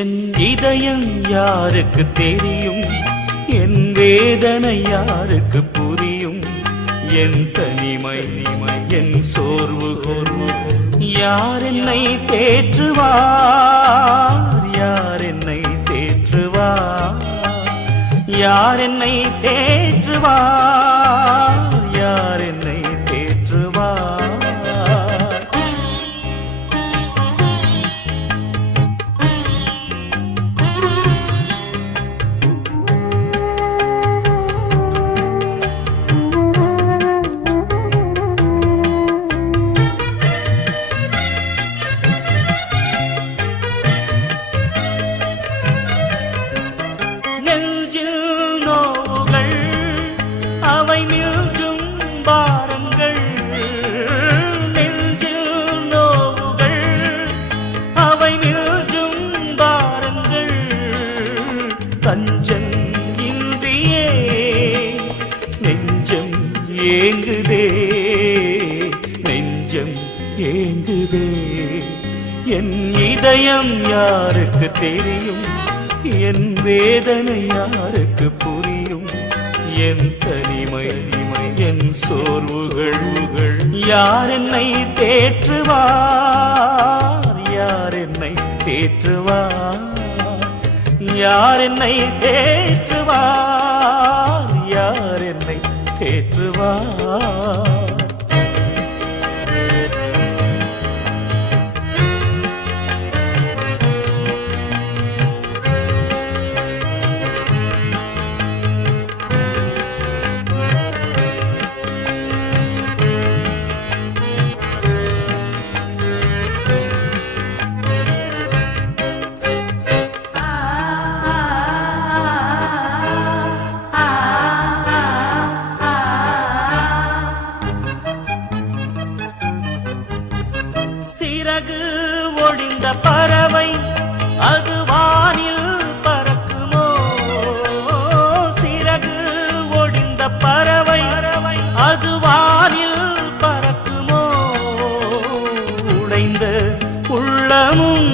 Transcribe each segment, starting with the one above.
என் இதயம் யாருக்கு தெரியும், என் வேதனை யாருக்கு புரியும், என் தனிமை என் சோர்வு யார் என்னை தேற்றுவார், யார் என்னை தேற்றுவார், யார் என்னை தேற்றுவார், யார் என்னை தேற்றுவார். தஞ்சம் இன்றியே நெஞ்சம் ஏங்குதே, நெஞ்சம் ஏங்குதே. என் இதயம் யாருக்கு தெரியும், என் வேதனை யாருக்கு புரியும், என் தனிமை என் சோர்வுகள் யார் என்னை தேற்றுவார், யார் என்னை தேற்றுவார், யார் என்னை தேற்றுவார், யார் என்னை தேற்றுவார். சிறகு ஒடிந்த பறவை அது வானில் பறக்குமோ, சிறகு ஒடிந்த பறவை அது வானில் பறக்குமோ, உடைந்த உள்ளமும்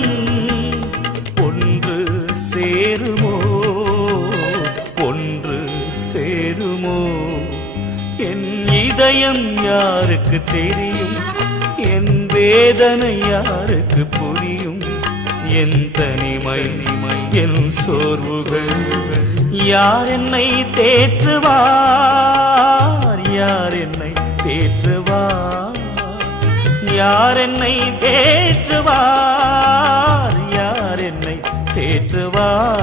ஒன்று சேருமோ, ஒன்று சேருமோ. என் இதயம் யாருக்கு தெரியும், என் வேதனை யாருக்கு புரியும், என் தனிமை என் சோர்வுகள் யார் என்னை தேற்றுவார், யார் என்னை தேற்றுவார், யார் என்னை தேற்றுவார், யார் என்னை தேற்றுவார்.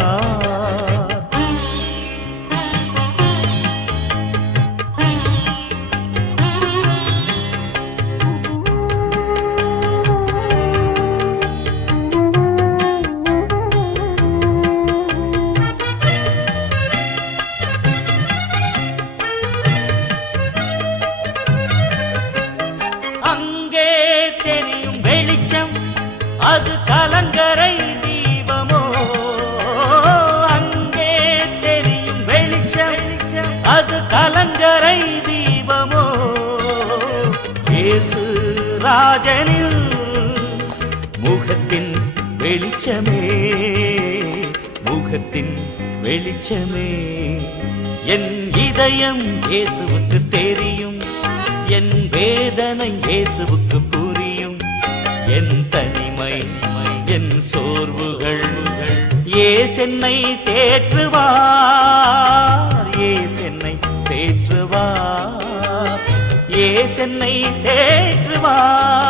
அது கலங்கரை தீபமோ, அங்கே தெரியும் வெளிச்சம், அது கலங்கரை தீபமோ. இயேசு ராஜனில் முகத்தின் வெளிச்சமே, முகத்தின் வெளிச்சமே. என் இதயம் இயேசுவுக்கு தெரியும், என் வேதனை இயேசுவுக்கு புரியும், என் தனிமை என் சோர்வுகள் ஏசென்னை தேற்றுவார், ஏசென்னை தேற்றுவார், ஏசென்னை தேற்றுவார்.